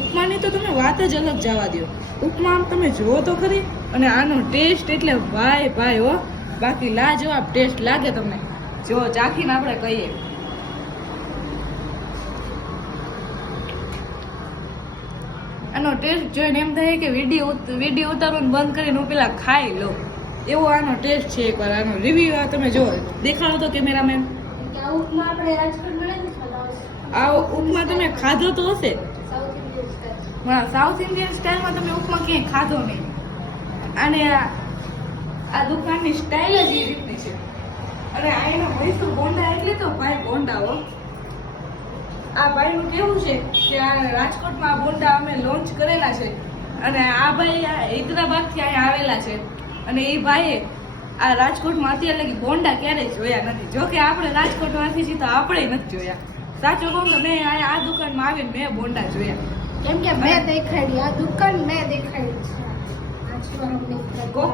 ઉપમાની તો તમે વાત જ અલગ જવા દો. ઉપમા આમ તમે જુઓ તો ખરી, અને આનો ટેસ્ટ એટલે ભાઈ ભાઈ હો, બાકી લાજવાબ ટેસ્ટ લાગે તમને. જો ચાખીને આપણે કહીએ. આનો ટેસ્ટ જોઈને એમ થાય કે વિડીયો ઉતારવાનું બંધ કરીને હું પેલા ખાઈ લઉં, એવો આનો ટેસ્ટ છે. એકવાર આનો રિવ્યુ તમે જો, દેખાડો તો કેમેરામેન. આ ઉપમા તમે ખાધો તો હશે, સાઉથ ઇન્ડિયન સ્ટાઇલમાં તમે ઉપમા ક્યાંય ખાધો નહીં. અને આ દુકાનની સ્ટાઇલ જ એ રીતની છે. અને આ એના મૈસૂર બોંડા એટલે તો ભાઈ બોંડા હો. આ ભાઈનું કેવું છે કે આ રાજકોટમાં આ બોંડા અમે લોન્ચ કરેલા છે, અને આ ભાઈ હૈદરાબાદથી અહીંયા આવેલા છે. અને એ ભાઈએ આ રાજકોટમાં અત્યારે લગી બોંડા ક્યારેય જોયા નથી. જો કે આપણે રાજકોટમાંથી છીએ તો આપણે નથી જોયા. સાચું કહું તો મેં આ દુકાનમાં આવીને મેં બોંડા જોયા, કેમ કે મેં દેખાડી, આ દુકાન મેં દેખાડી છે. કોક